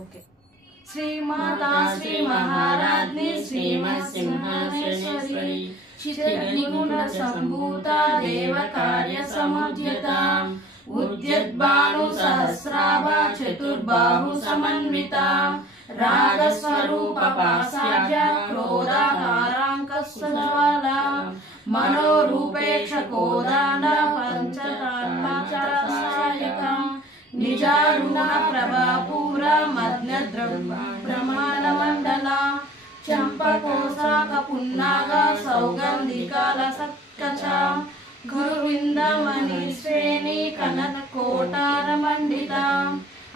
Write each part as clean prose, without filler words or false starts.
Okay. श्रीमाता श्री महाराज्ञी श्रीमत्सिंहासनेश्वरी चित्तनिगुण संभूता देव कार्य समुद्यता उद्यद्भानु सहस्राभा चतुर्बाहु समन्विता राग स्वरूप पासाढ्य क्रोधाकारांकस्ज्वाला मनोरूपेक्ष कोदांड पंचतात्मचारसायका निजारुण प्रभापूर मध्य ब्रह्मांड मंडला चंपकोशाक पुन्नाग सौगंधिकालसत्कचा गुरुविंदमणि श्रेणी कनक कोटार मंडिता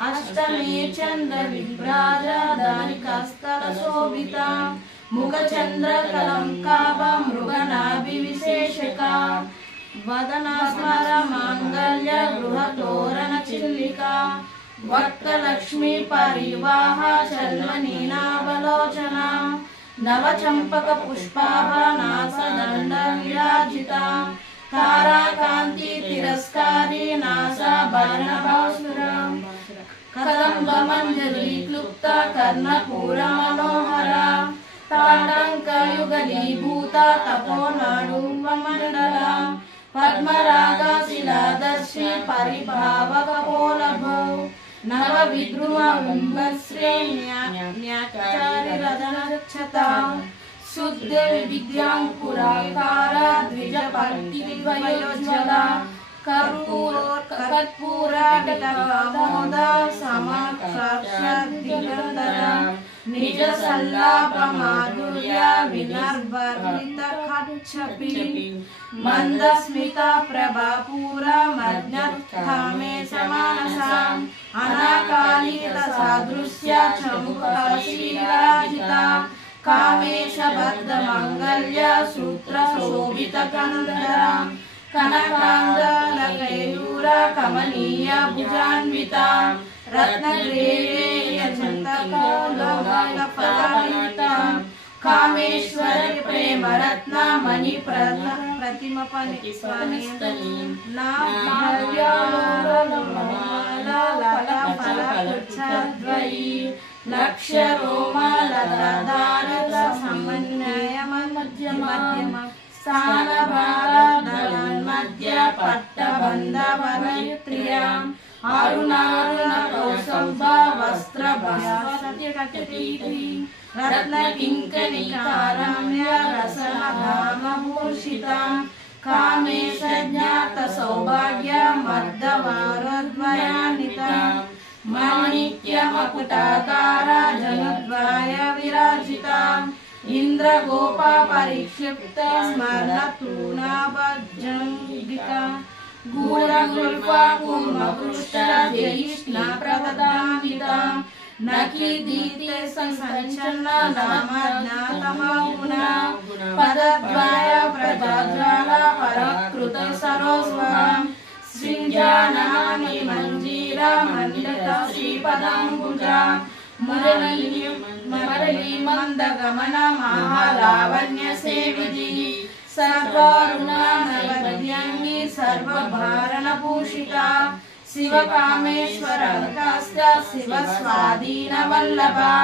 अष्टमे चंद्र विभ्राज दानिकास्थल शोभिता मुख चंद्र कलंकाभ मृगनाभि विशेषका वदना स्मर मांगल्य गृह तोरण चिल्लिका वक्कलक्ष्मी परिवाह चन्मनीनावलोचना नव चंपक पुष्पाभ नासदंड विराजिता ताराकांति तिरस्कारी नासाभरणभासुरा कदंब मंजरी क्लुप्ता कर्णपूर मनोहरा ताटंक युगलीभूता तपोनाडुम्बमंडला पद्मरागा शिलादर्शी परिभावकपोलभो नव विद्रुम बिंबश्रेण्याचारि रदनक्षता शुद्ध विद्यांकुराकारा द्विजपट्टिद्वयोज्ज्वला कर्पूराटकामोदा समाक्षाक्षदिगंधरा निज सल्लाप माधुर्य विनर्भरित खच्छपि मंदस्मिता प्रभापूरा मज्ञत्थामे समानसा अनाकालित सादृश्य चमुकशीराजिता कामेश बद्ध मंगल्य सूत्र शोभित कंधरा कनकांगलकैयूरा कमनीय भुजान्विता रत्नग्रेय चंदकलोलफलान्विता कामेश्वरी प्रेम रत्न मणि प्रतिमा पनिस्वनी नाभ्यालोलफलपुच्छद्वयी लक्ष्य रोमालदारित समन्वय मध्यम स्थान भारदन्मध्य पट्टबन्धवनयुत्रिया अरुणारुण कौसंभ वस्त्र रत्न किंकणिकारम्य रसनधामभूषिता कामेश ज्ञात सौभाग्य मर्दवारद्वयान्विता माणिक्य मकुटाकार जनद्वय विराजिता इंद्र गोपा परिक्षिप्त स्मरण तूणाभजंगिका गूढ़गुल्फा कुर्मकृष्ट ज्येष्ठा प्रगदान्विता नकी दीते संचन्न नामज्ञातमगुणा पदद्वय प्रजाज्वाला परकृत सरोस्वा श्रृंजानानि मंजीरा मंडित श्रीपदांबुजा मुरली मंदगमन महालावण्य सेविजी सर्वारुणा नवद्यांगी सर्वभारण भूषिता शिव कामेश्वर शिव स्वाधीन वल्लभा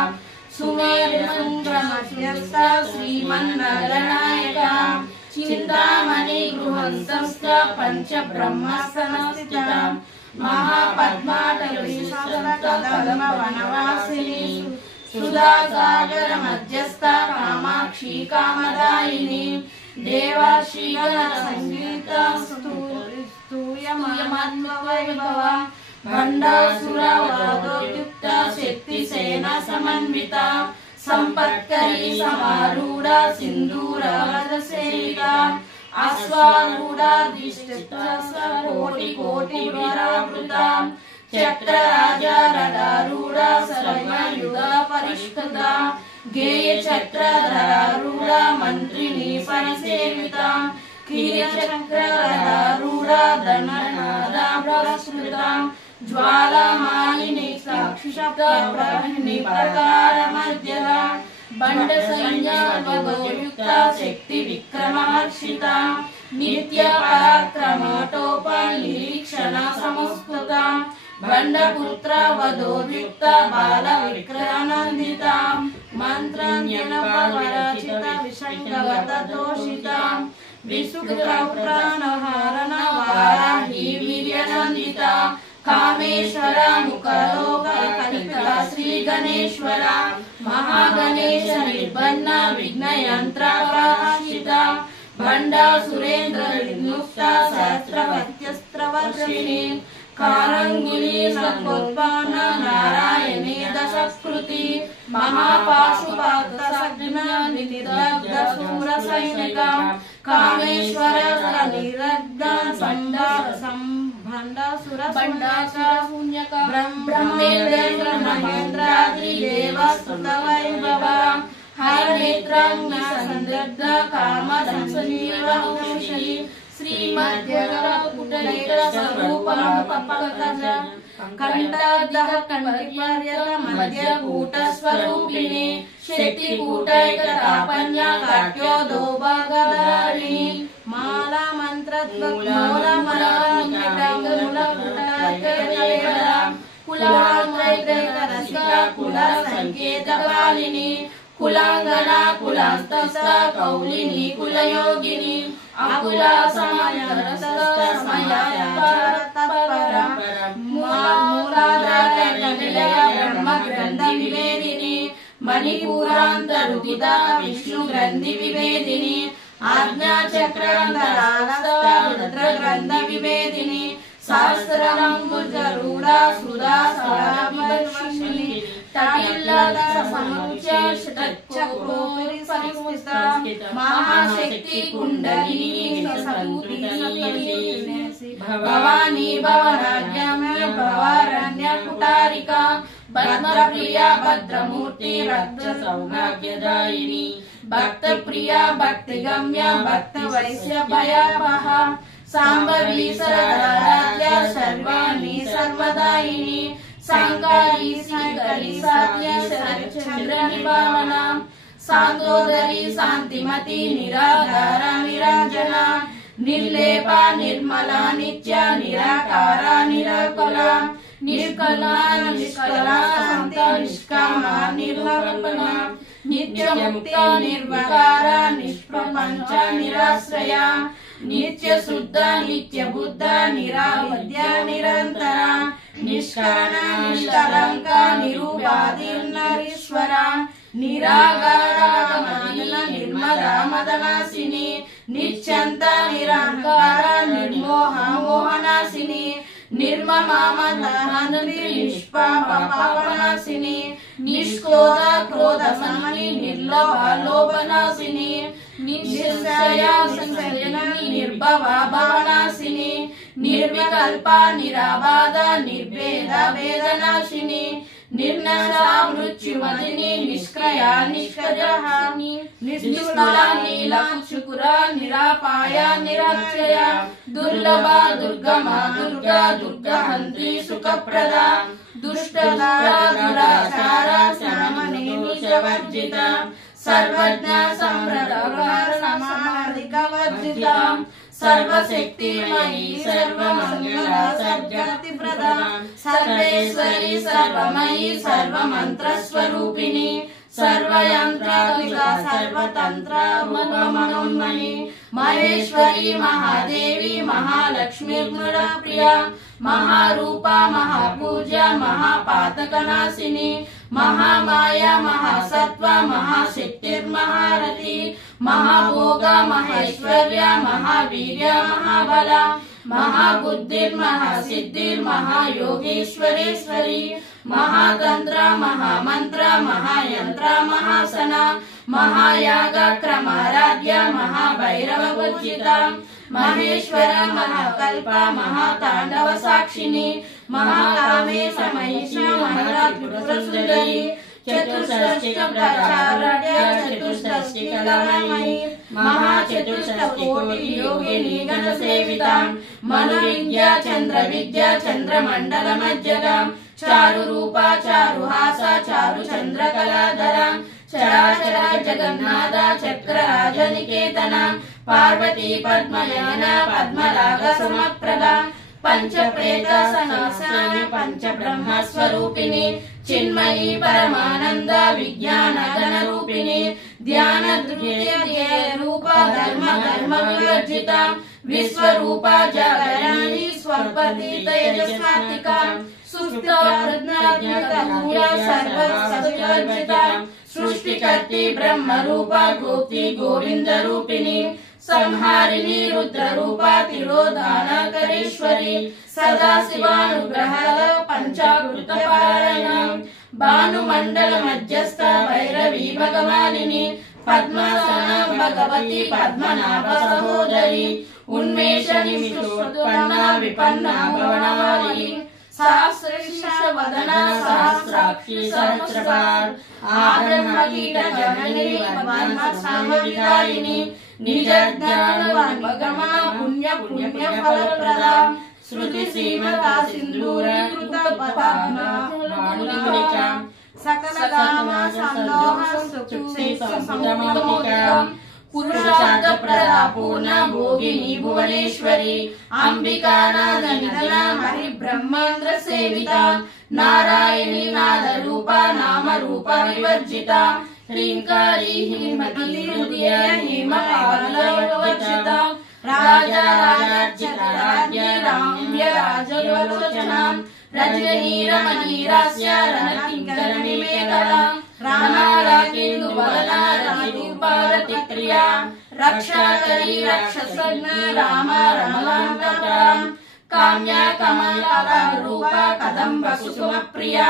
सुमेरुन्द्रमध्यस्थ श्रीमन्नरनायका चिंतामणि गृहस्थस्थ पंच ब्रह्मस्थनस्थिता महापद्माटवी वनवासिनी सुधासागर मध्यस्थ कामाक्षी कामदायिनी देवाशीगण संगीत स्तूयमान्वैभवा भंडासुरवादोद्युक्त शक्ति सेना समन्विता संपत्करी समारूढ़ा सिंधूरवद सेविका अश्वारूढ़ा कोटि कोटि वरावृता चक्र राजा रथारूढ़ा सर्वयुगा परिष्कृता गेय चक्र धरारूढ़ा मंत्रिणी परिसेविता कीर्य चक्र रथारूढ़ा धननादा पुरस्कृता ज्वाला मालिनी साक्षिशक्ति प्रकार मध्यदा बंड संज्ञा शक्ति विक्रमहर्षिता नित्य पराक्रमटोप निरीक्षण समुस्तुता भण्डपुत्र वधोर्युक्त बाल विक्रयानन्दितां मन्त्रज्ञानपरचित विषङ्गवत दोषितां विसुखप्राणहारण वाराही वीर्यनन्दिता कामेश्वर मुखरोग कलिका श्री गणेश्वर महागणेश निर्बन्ध विघ्नयन्त्र पराशिता भण्डा सुरेन्द्र निर्मुक्ता सहस्रवत्यस्त्रवर्षिणी कारंगुली सर्वोत्पन्न नारायणे दशकृति महापाशुपातसग्ननिदग्धशूरसैनिका कामेश्वर भण्डासुरशून्यका ब्रह्मेन्द्र महेन्द्राद्रिदेवस्तुतवैभवा हरनेत्रज्ञसंदिग्ध कामदंसनीवंशी श्रीमद्यपुटलेखस्वरूपमुपपकज कंठदः कंठिपर्यत मध्यकूटस्वरूपिणी शक्तिकूटैकतापन्या काट्योदोभागधारिणी माला मन्त्रत्वमूलमलामिताङ्गुलकुटैकवेदरा कुलाङ्गैकरसिका कुलसङ्केतपालिनी कुलांगना कुलास्तस्था कौलिनी कुलयोगिनी अकुला समयरसमयापरा मूलाधारनिलया ब्रह्मग्रन्थि विवेदिनी मणिपुरान्तरुदिता विष्णुग्रन्थि विवेदिनी आज्ञाचक्रान्तरालस्था रुद्रग्रन्थ विवेदिनी सहस्रमङ्गुलरूढा सुधा सदाभिवर्षिणी तटिल्लता समुच्य षट्चक्रोरि परिस्थिता महाशक्ति कुण्डलिनी सतूति भवानी भवराज्ञमे भवारण्य कुटारिका भद्रप्रिया भद्रमूर्ति भद्र सौभाग्यदायिनी भक्तप्रिया भक्तिगम्या भक्तवैश्य भयावहा सांबवी सरदाराध्य सर्वाणि सर्वदायिनी सांकारी सांकरी साध्य शरच्चंद्र निभावना सांगोदरी शांतिमती निराधारा निराजना निर्लेपा निर्मला नित्य निराकारा निराकुला निर्कला निष्कला शांत निष्कामा निर्मला नित्य मुक्त निर्विकारा निष्प्रपंच निराश्रया नित्य शुद्ध नित्य बुद्ध निरावद्य निरंतरा निष्कारण निष्कलंक निरुपाधिर्नरीश्वरा निरागारा निर्मला मदनासिनी नित्यंत निरहंकार निर्मोह मोहनासिनी निर्ममा निष्पापनासिनी निष्क्रोध क्रोध समनि निर्लोभ लोभनासिनी निश्चया संशयनी निर्भवा भावनासिनी निर्विकल्पा निराबाध निर्भेद वेदनाशिनी निर्नशा मृत्युमदिनी निष्क्रिया निष्कजहानि निष्ठुला नीलांशुकुरा निरापाया निराक्षया दुर्लभा दुर्गमा दुर्गा दुर्गहन्त्री सुखप्रदा दुष्टदा दुराचारा श्यामने निजवर्जिता सर्वज्ञा सम्प्रदाकार समाधिकवर्जिता सर्वशक्तिमयी सर्वमंगला सर्वगतिप्रदा सर्वेश्वरी सर्वमयी सर्वमन्त्रस्वरूपिणी सर्वयंत्रात्मिका सर्वतंत्र मनोन्मयी महेश्वरी महादेवी महालक्ष्मी गुणप्रिया महारूपा महापूज्या महापातकनाशिनी महामाया महासत्व महाशक्तिर्महारथी महाभोगा महेश्वर्या महावीर्या महाबला महाबुद्धिर्महासिद्धिर्महायोगेश्वरेश्वरी महातंत्र महामंत्र महायंत्र महासना महायागक्रमाराध्य महाभैरवपूजिता महेश्वर महाकल्प महातांडव साक्षिणी महाकामे समयिषा महात्रिपुरसुंदरी चतुष्षष्टिप्रचाराढ्य चतुष्षष्टिकलामयी महाचतुष्टकोटि योगिनी गणसेविता मनुविद्या चंद्रविद्या चंद्रमंडलमज्जगा चारुरूपा चारुहासा चारुचंद्रकलाधरा चराचरा जगन्नाथा चक्रराजनिकेतना पार्वती पद्मयाना पद्मराग समप्रभा పంచ ప్రేత సనాశాన పంచ బ్రహ్మ స్వరూపిణి చిన్మయీ పరమానంద విజ్ఞాన గణ రూపిణి ధ్యాన దృశ్య రూప ధర్మ ధర్మ వివర్జిత విశ్వరూప జాగరణి స్వర్పతి తేజస్వాతిక సుప్త ప్రజ్ఞాత్మక సర్వ సత్వర్జిత సృష్టికర్తి బ్రహ్మ రూప గోప్తి గోవింద రూపిణి సంహారిణి రుద్ర రూప తిరోధానకరేశ్వరి సదా శివానుగ్రహ పంచామృత పారాయణ భానుమండల మధ్యస్థ భైరవి భగవానిని పద్మాసన భగవతి పద్మనాభ సహోదరి ఉన్మేష నిమిషోత్పన్న విపన్న భవనారి సహస్రశీర్ష వదన సహస్రాక్షి సహస్రపార్ ఆబ్రహ్మకీట జనని పద్మసామవిదాయిని నిజ జ్ఞానవాన్మగమ పుణ్య పుణ్య ఫలప్రద శృతి శ్రీమతా సింధూరీకృత పద్మానులిక సకల కామ సందోహ సుఖి సంపదమౌతికం పురుషార్థ ప్రదా పూర్ణ భోగిని భువనేశ్వరి అంబికానాథ నిధన హరి బ్రహ్మేంద్ర సేవిత నారాయణి నాద రూప నామ రూప వివర్జిత హ్రీంకారీ హిమతి హృదయ హిమ పావనవర్జిత రాజా రాజ్య రాజ్య రామ్య రాజలోచన రజనీ రమణీ రాస్య రణకింకర నిమేకల రామారాకేందు వదన రతిరూపారతి ప్రియా రక్షాకరీ రక్షసజ్ఞ రామ రమలాంతక కామ్య కమల రూప కదంబ కుసుమ ప్రియా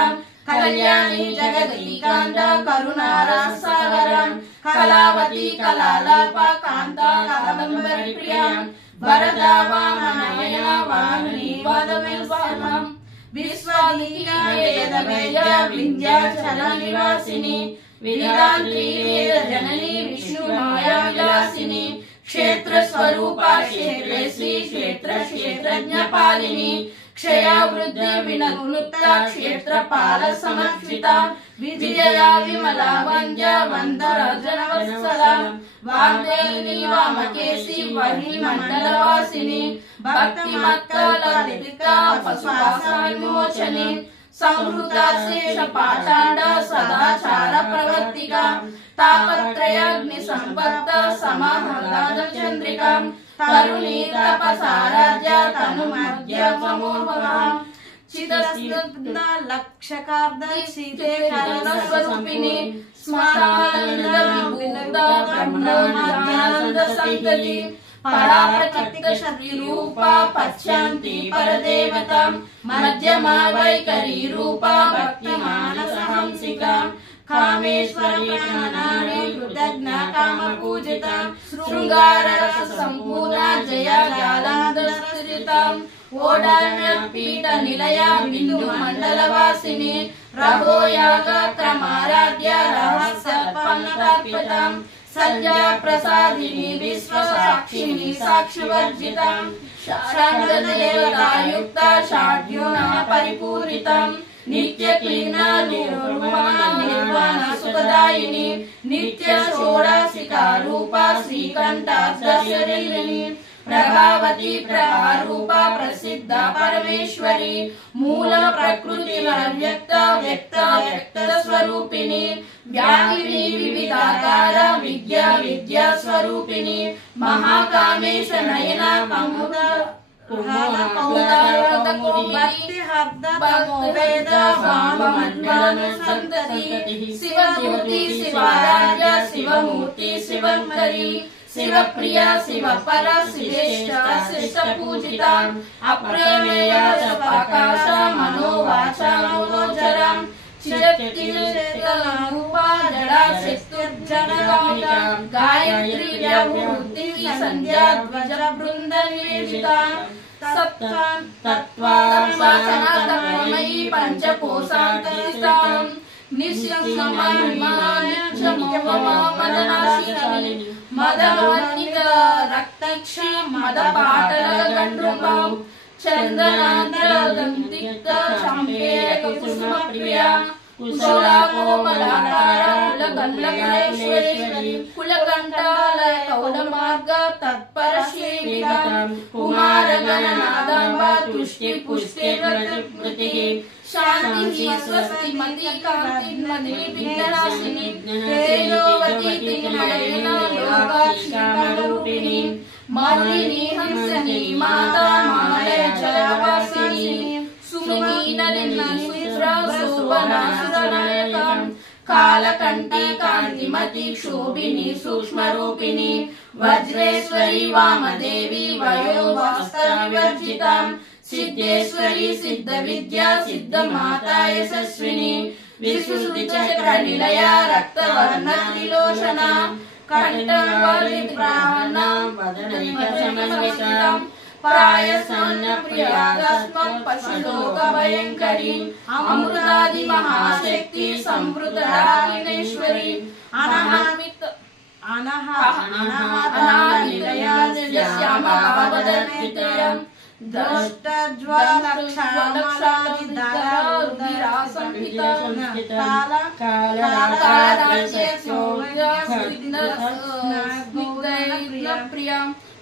కళ్యాణి జగదీకాంత కరుణారసాగరం కళావతి కళాలాప కాంత కదంబరి ప్రియా వరదా వామనయన వామిని వదవిల్వానం విశ్వలింగ వేద వేద వింధ్యాచల నివాసిని విరాత్రి వేద జనని విష్ణు మాయా విలాసిని క్షేత్ర స్వరూప క్షేత్రశ్రీ క్షేత్ర క్షేత్రజ్ఞ పాలిని క్షయ వృద్ధి వినుక్త క్షేత్రపాల సమర్చిత విజయ విమల వంద్య వందర జనవత్సల వాగ్దేవి వామకేసి వహి మండలవాసిని భక్తి మత్తల పశుపాస విమోచని సంహృత శేష పాషాండ సదాచార ప్రవర్తిక తాపత్రయాగ్ని సంపత్త సమాహ్లాద చంద్రిక తరుణీ తపసారాధ్య తను మధ్య సమోభవాం చిదస్న లక్షకార్ద సీతే కరణ స్వరూపిణి స్మరానంద విభూత బ్రహ్మానంద సంతతి పరాప్రకృత శరీరూప పశ్యాంతి పరదేవత మధ్యమా వైఖరీ రూప భక్తి మానస హంసిక కామేశ్వర ప్రాణనాడి కృతజ్ఞ కామ పూజిత శృంగార రస సంపూర్ణ జయ జాలంధరిత ఓడాన్య పీఠ నిలయ బిందు మండల వాసిని రహోయాగ క్రమారాధ్య రహస్య పన్నకర్పిత సత్య ప్రసాదిని విశ్వ సాక్షిని సాక్షివర్జిత శాంతదేవతాయుక్త షాఢ్యోన పరిపూరితం నిత్య క్లీన నిర్వాణ సుఖదాయిని నిత్య షోడాసిక రూప శ్రీకంఠాక్షరీరిణి ప్రభావతి ప్రభారూప ప్రసిద్ధ పరమేశ్వరి మూల ప్రకృతి వ్యక్త వ్యక్త వ్యక్త స్వరూపిణి వ్యాపిని వివిధాకార విద్యా విద్యా స్వరూపిణి మహాకామేశ నయన కముద శివమూర్తి శివారాధ్య శివమూర్తి శివంకరి శివ ప్రియ శివ పర శ్రేష్ట శ్రేష్ట పూజిత అప్రమేయ ప్రకాశ మనోవాచ మనోజరం చిరక్తి రూపా జడా శక్తుర్జనగామిక గాయత్రి విభూతి సంధ్యా ధ్వజ బృంద నివేదిత తత్వాసనాతమయీ పంచకోశాంతరిస్తాం నిశ్చమదనాశిని మదవర్ణిత రక్తక్ష మదపాటల గండ్రుపం చందనాంధ్ర గంధిక్త చాంపేయ కుసుమ ప్రియ कुशला कोमलाकार कुलकल्लेश्वरी कुलकंठालय कौलमार्ग तत्पर सेविका कुमार गणनादांबा तुष्टि पुष्टि प्रतिः शांति स्वस्ति मति कांति मधि विघ्ननाशिनी तेजोवती तिन्मयेन लोकाक्षिकामरूपिणी मौलिनी हंसनी माता मालय जलवासिनी सुमुखी नलिनी सुश्रा शोभना सुरनायकम् कालकंठी कांतिमती शोभिनी सूक्ष्म रूपिणी वज्रेश्वरी वामदेवी वयो वास्तविवर्जिता सिद्धेश्वरी सिद्ध विद्या सिद्ध माता यशस्विनी विशुद्धि चक्र निलया रक्तवर्ण त्रिलोचना कंठवलिप्राणा वदनैकसमन्विता प्रायसन्न प्रियादस्मत् पशुलोक भयंकरी अमृतादि महाशक्ति संवृतरागिनेश्वरी अनाहमित अनाहनिलया श्यामा भवदन्वितयम्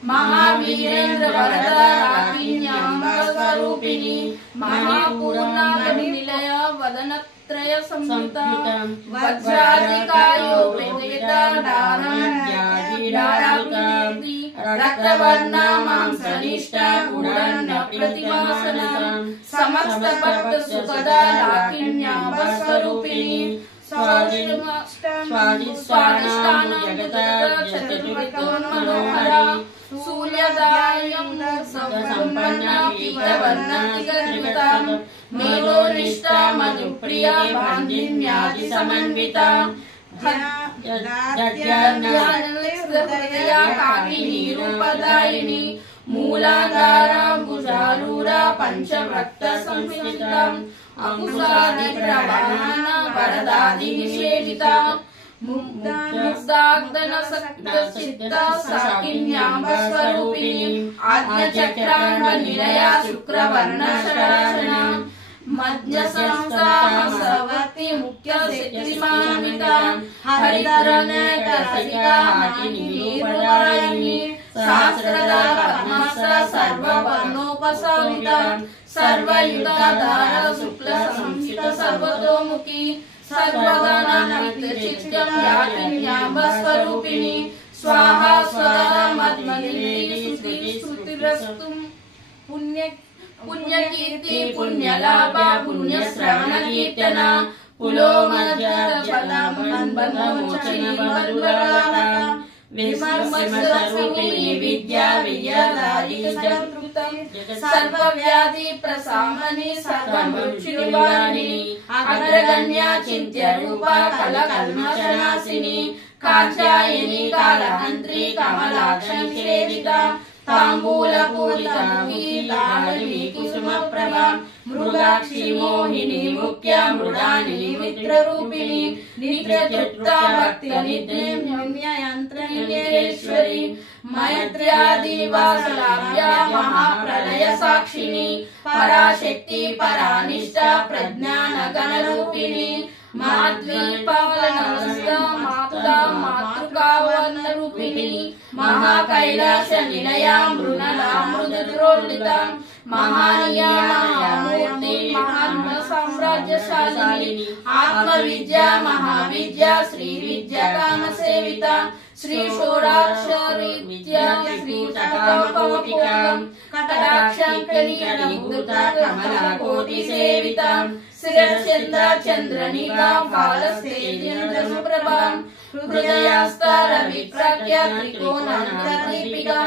महावीरेन्द्र वरदाराकिन्याम्बस्वरूपिणी महापूर्णा निलय वदनत्रय संयुता वज्राधिकायोपेता दाराद्यादिदारावती रक्तवर्णा मांसनिष्ठा गुणन्न प्रतिमासना समस्त भक्त सुखदा राकिन्याम्बस्वरूपिणी स्वादिष्टान जगता चतुर्विधोन्मनोहरा सूर्यदायं संपन्ना पीतवर्णा तिगर्भिता मेघोनिष्ठा मधुप्रिया भान्दिन्यादि समन्विता हृदया काकिनी रूपदायिनी मूलाधारा भुजारूढा पंचवक्त संस्थिता अंकुशादि प्रवाहन वरदादि निषेविता मुग्धाग्दन सक्त चित्ता साकिन्याम्बस्वरूपिणी आद्यचक्रांग निलया शुक्रवर्ण शराशना मध्य संस्थामसवती मुख्य सिद्धिमान्विता हरिद्रनयकरसिका मतिनिरूपदायिनी सहस्रदा पद्मस्र सर्ववर्णोपसंहिता सर्वयुगाधार शुक्ल संहित सर्वतोमुखी सर्वगणान्वितचित्तं याकिन्याम्बस्वरूपिणी स्वाहा स्वदा मद्मनिधि स्तुतिरस्तु पुण्यकीर्ति पुण्यलाभा पुण्यश्रवण कीर्तना पुलोमजलमोचनी बलुरालका विमर्मस्वरूपिणी विद्या विद्याधारी जगत्कृतं सर्वव्याधि प्रशामनी सर्वमृत्युनिवारिणी अग्रगण्या चिन्त्य रूपा कलकल्मषनाशिनी कात्यायनी कालहन्त्री कमलाक्षी सेविता ताम्बूलपूरिताङ्गी लालिनी कुसुमप्रभा मृगाक्षी मोहिनी मुख्या मृडालिनी मित्ररूपिणी नित्यतृप्ता भक्तिनिधिन्ययन्त्रणीश्वरी मैत्र्यादिवासलाभ्या महाप्रलय साक्षिणी पराशक्ति परानिष्ठा प्रज्ञानगणरूपिणी माद्वीपवनस्था मातुला मातृकावनरूपिणी महाकैलास निलया मृणला मृदुद्रोलिता महानियामूर्ति महान साम्राज्यशालिनी आत्मविद्या महाविद्या श्रीविद्या कामसेविता श्री षोडाक्षरी विद्या श्री चक्रपवपिकां कटाक्षंकरीणमुद्रा कमलाकोटि सेविता श्रीचन्द्र चन्द्रनिका कालस्तेन्द्रप्रभां हृदयास्तर विप्रज्ञा त्रिकोणान्तर्दीपिका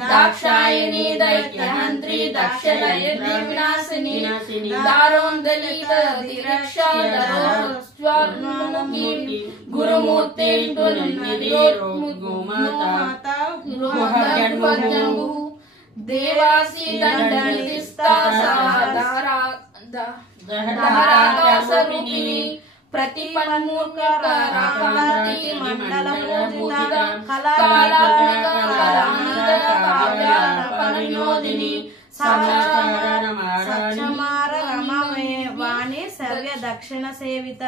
दाक्षायिनी दैत्यहन्त्री दक्षलयिनी विनाशिनी दारोन्दलित तिरक्षा दरोज्ज्वलमुखी गुरुमूर्ति गुरुमाता गुरुहजन्मु देवासी दण्डनिधिस्था धाराकाशरूपिणी प्रतिपन्मुखराकान्ति मण्डलपूजिता कलात्मिका లక్షణ సేవిత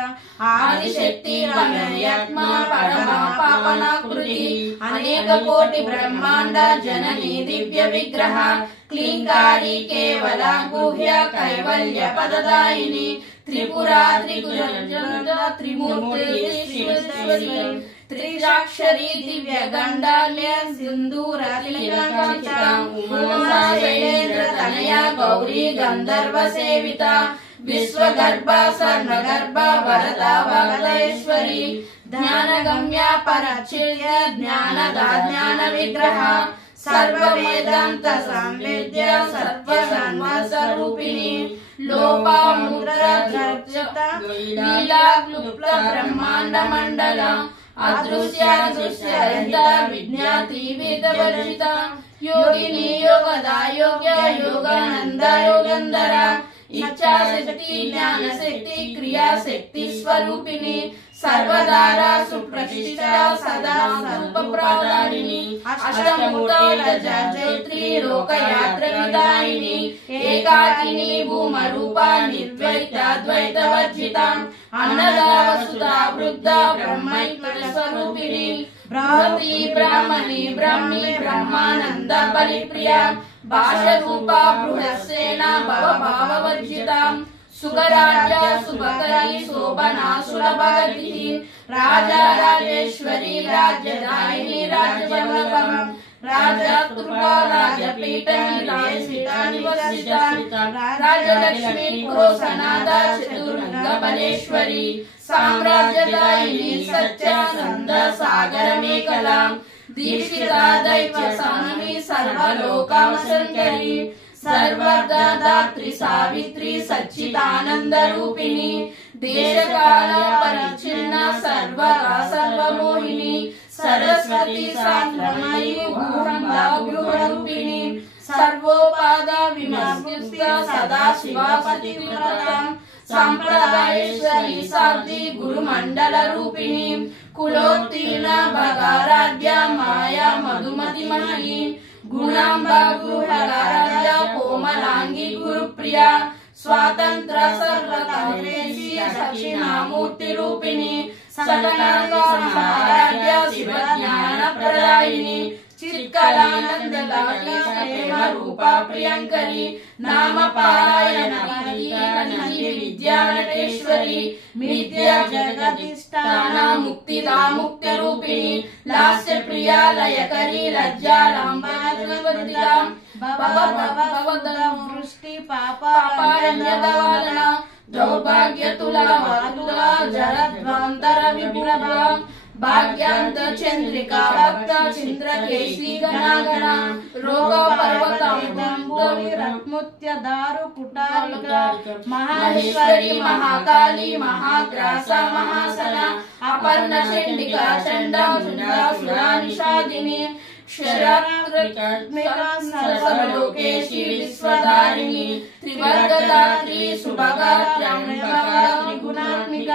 ఆదిశక్తి రమ్యాత్మ పరమ పావనాకృతి అనేక కోటి బ్రహ్మాండ జనని దివ్య విగ్రహ క్లీంకారి కేవల గుహ్య కైవల్య పదదాయిని త్రిపురా త్రిమూర్తి త్రిశాక్షరీ దివ్య గండాల్య సింధూర శైలేంద్ర తనయ గౌరీ గంధర్వ సేవిత విశ్వగర్భ సర్వగర్భ వరద వరదేశ్వరి జ్ఞానగమ్య పరచిత్య జ్ఞానదా జ్ఞాన విగ్రహ సర్వ వేదాంత సంవేద్య సర్వ సర్వస్వరూపిణి లోపాముద్రర్చిత లీలా క్లుప్త బ్రహ్మాండ మండల అదృశ్య దృశ్యరహిత విజ్ఞాతి వేదవర్జిత యోగిని యోగదా యోగ్య యోగానంద యోగంధర ఇచ్ఛాశక్తి జ్ఞానశక్తి క్రియాశక్తి స్వరూపిణి సర్వదారా సుప్రతిష్ఠిత సదా స్వరూపప్రదాయిని అష్టమూర్తి లోకయాత్ర విదాయిని ఏకాకిని భూమరూప నిర్ద్వైత వర్జిత అన్నదా వసుదా వృద్ధ బ్రహ్మైక్య స్వరూపిణి బ్రహ్మతి బ్రాహ్మణి బ్రహ్మి బ్రహ్మానంద బలిప్రియ భాషరూప బృహస్సేన భవ భావవర్జిత సుగరాజ్య శుభకరి శోభనా సులభగతి రాజా రాజేశ్వరి రాజ్యదాయిని రాజవల్లభం రాజతృప రాజపీఠని రాజసిత రాజలక్ష్మి క్రోసనాద చతుర్గ బలేశ్వరి సామ్రాజ్యదాయిని సత్యానంద సాగరమేకలా దీక్షితా దైత్య సామి సర్వలోకామశంకరి సర్వదాత్రి సావిత్రి సచ్చిదానంద రూపిణి దేశకాల పరిచ్ఛిన్న సర్వమోహిని సరస్వతి సాంద్రమయీ గృహరూపిణి సర్వోపాద విమర్శిత సదా శివపతివ్రతం సంప్రదాయేశ్వరి సాధ్వి గురుమండల రూపిణి కులోత్తీర్ణ భగారాధ్య మాయా మధుమతి మహి గుణాంబ గృహరాధ్య కోమలాంగి గురుప్రియ స్వాతంత్ర సర్వతేశీ దక్షిణామూర్తి రూపిణి సకలారాధ్య శివ జ్ఞాన ప్రదాయిని చిత్కలానంద ప్రేమ రూప ప్రియంకరి నామ పారాయణ విద్యా నటేశ్వరి విద్యా జగదిష్టాన ముక్తిదా ముక్తి రూపిణి లాస్య ప్రియ లయకరి లజ్జాలంబవర్జిత వృష్టి పాపారణ్యదాన దౌర్భాగ్యతుల మాతుల జలధ్వాంతర విప్లవ భాగ్యాంత చంద్రికా భక్త చంద్రకేశీ గణాగణ రోగ పర్వతంబోని రత్ముత్య దారు కుటారిక మహేశ్వరి మహాకాళి మహాగ్రాస మహాసన అపర్ణ చండికా చండా సురానిషాదిని సర్వలోకేశి విశ్వధారిణి త్రివర్గదాత్రి సుభగాత్రిగుణాత్మిక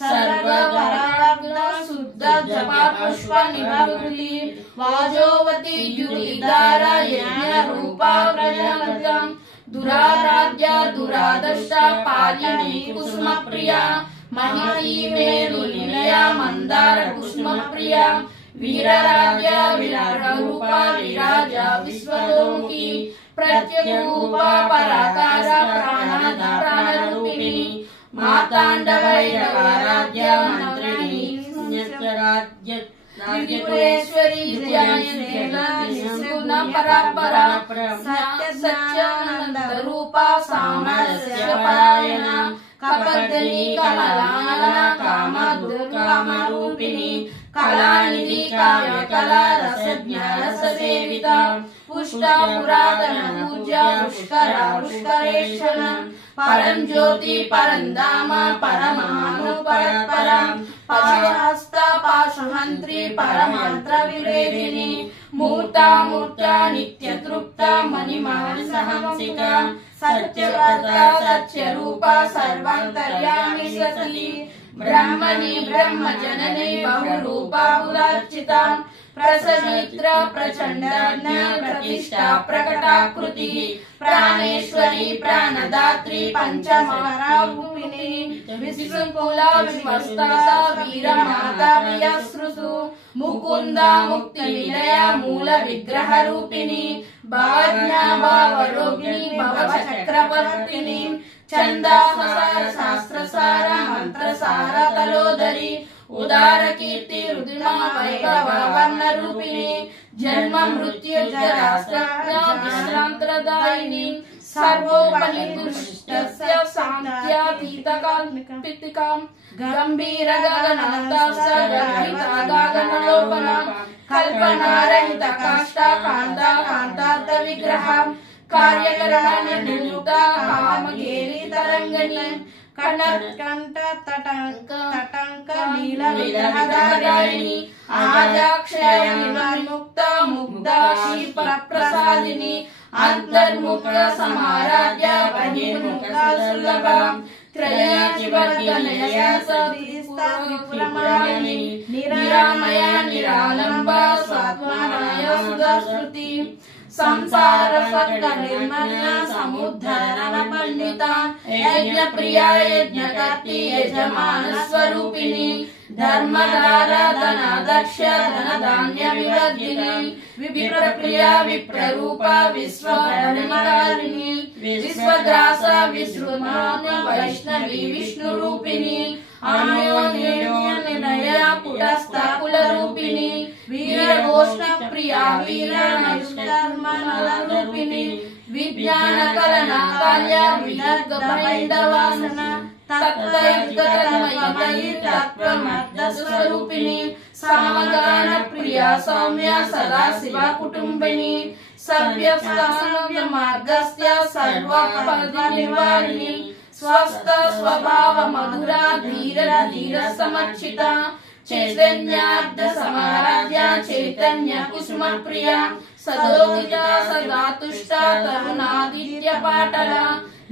సర్వపరాగ్న శుద్ధ జపా పుష్ప నిభృతి వాజోవతి యుగిధార యజ్ఞ రూపా ప్రజామృతం దురారాధ్య దురాదర్శ పాలిని కుసుమ ప్రియ మహిళీ మేరు నిలయ మందార కుసుమ ప్రియ వీరరాజ విరాట రూప విరాజ విశ్వతోముఖి ప్రత్యరూప పరాకార ప్రాణాద ప్రాణరూపిణి మాతాండవైరవారాధ్య మంత్రిణి త్రిపురేశ్వరి విద్యాయన పరాపర సత్యానంద రూప సామరస్య పరాయణ కపర్దని కమలాన కామ దుర్కామ రూపిణి కళానిధి కావ్య కళా రసజ్ఞ రససేవిత పుష్ట పురాతన పూజ్య పుష్కర పుష్కరేక్షణ పరం జ్యోతి పరంధామ పరమాను పరత్పర పశుహస్త పాశుహంత్రి పరమంత్ర వివేదిని మూర్తామూర్త నిత్య తృప్త మణిమానసహంసిక సత్యవ్రత సత్యరూప సర్వాంతర్యామి సతి ब्रह्मणि ब्रह्मजननी बहुरूपाबुलार्चिता प्रसमित्र प्रचंडाज्ञ प्रतिष्ठा प्रकटाकृति प्राणेश्वरी प्राणदात्री पंचमहारूपिणी विश्वकुला विश्वस्ता वीरमाता प्रियश्रुसु मुकुंदा मुक्तिनिलया मूल विग्रह रूपिणी भावज्ञा भावरोगिणी भवचक्रवर्तिनी छंदासार शास्त्रसार मंत्रसार तलोदरी उदार कीर्ति रुद्रिमा वैभव वर्ण रूपिणी जन्म मृत्यु जरास्त्रांतरदायिनी सर्वोपनिकृष्टस्य शान्त्यातीतकाल्पितिकां गंभीर गगनान्तस्सगर्भिता कल्पनारहित काष्ठा कांता कांतार्थ विग्रहं कार्यकरण निर्युक्ता कामकेली तरंगिणी कंठ तटंक नील विग्रहधारिणी आजाक्षय मुक्त मुग्धा क्षिप प्रसादिनी अंतर्मुख समाराध्य बहिर्मुख सुलभ त्रयाचिवर्गनया सतीस्ताविप्रमाणिनी निरामया निरालंबा स्वात्मानय सुधश्रुति संसार निर्मला समुद्धरण पंडिता यज्ञ प्रिया यज्ञकर्त्री यजमान स्वरूपिणी धर्मधारा धनाध्यक्ष धन धान्य विवर्धिनी विप्रप्रिया विप्ररूपा विश्वभरणिकारिणी विश्वग्रासा विश्रुमान्य वैष्णवी विष्णु रूपिणी अन्योन्यनिलया पुटस्था कुलरूपिणी वीरघोष प्रिया वीरनरूपिणी विज्ञानकरणा कार्य विनर्गभैंडवासना तत्त्वमध्यस्वरूपिणी सामगान प्रिया सौम्य सदा शिवा कुटुंबिनी सव्य मार्गस्य सर्वपदनिवारिणी स्वस्थ स्वभाव मधुरा धीर धीर समर्चिता चैतन्यार्ध समाराध्या चैतन्य कुसुम प्रिया सदोदिता सदा तुष्टा तरुणादित्य पाटला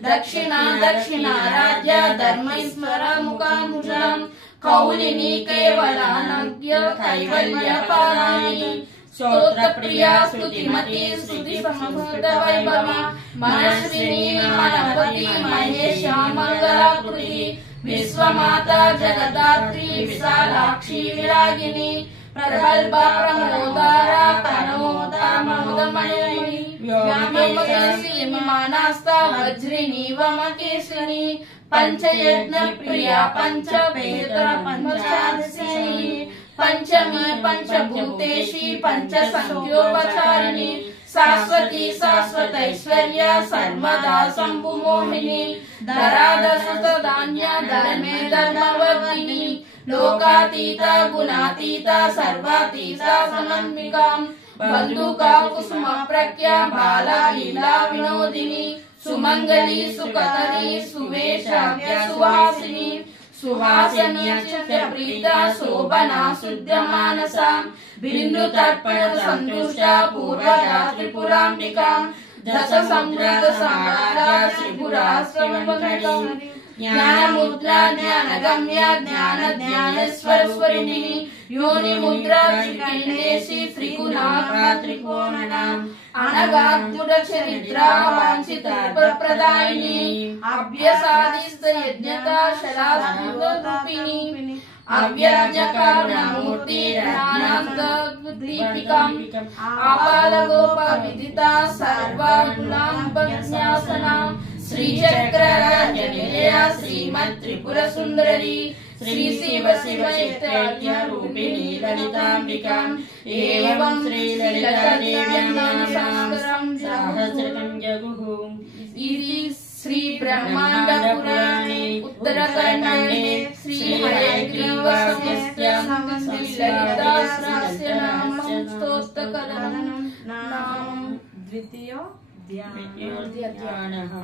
दक्षिणा दक्षिणाराध्य धर्मेश्वर मुखामुजं कौलिनी केवलानज्ञ कैवल्य पारायणी स्तोत्र प्रिया स्तुतिमती स्तुति समृद्ध वैभवी मनस्विनी मनपति महेशा मंगलाकृति विश्वमाता जगदात्री विशालाक्षी विरागिनी प्रगल्भा प्रमोदारा तनोदा मोदमयी व्योमकेशिनी विमानास्ता वज्रिणी वमकेशिनी पंचयज्ञ प्रिया पंचपेत्र पंचादशिनी पंचमी पंचभूतेशी पंचसंख्योपचारिणी शाश्वती शाश्वतैश्वर्य सर्वदा शंभुमोहिनी धराधसुतधान्य धर्मे धर्मवर्धिनी लोकातीता गुणातीता सर्वातीता समन्विका बंधुका कुसुम प्रज्ञा बाला लीला विनोदिनी सुमंगली सुकतरी सुवेशाभ्य सुहासिनी सुहासिनी प्रीता शोभना शुद्ध मानसा बिंदु तर्पण संतुष्टा पूर्वजा त्रिपुरांबिका दश समृद्ध सम्राटा त्रिपुरा श्रवणवनिका ज्ञान मुद्रा ज्ञान गम्य ज्ञान ज्ञानेश्वरिणी योनि मुद्रा त्रिकण्डेशी त्रिगुणा त्रिकोणनाम अनगाद्युड चरित्रा वांछित प्रदायिनी अभ्यसादिस्त यज्ञता शलारूपिणी अव्याजकारणमूर्ति ज्ञानांत दीपिकाम् आबालगोपविदिता सर्वगुणांबन्यासना श्रीचक्रराजनिलया श्रीमत् त्रिपुर सुंदरी श्री शिव शिवैत्य रूपिणी ललितांबिका एवं श्री ललिता देव्यां सहस्रकं जगुः इति श्री ब्रह्मांड पुराणे उत्तरकांडे श्री हयग्रीव संहिता ललिता सहस्रनाम स्तोत्रकरणं नाम द्वितीय ध्यानः।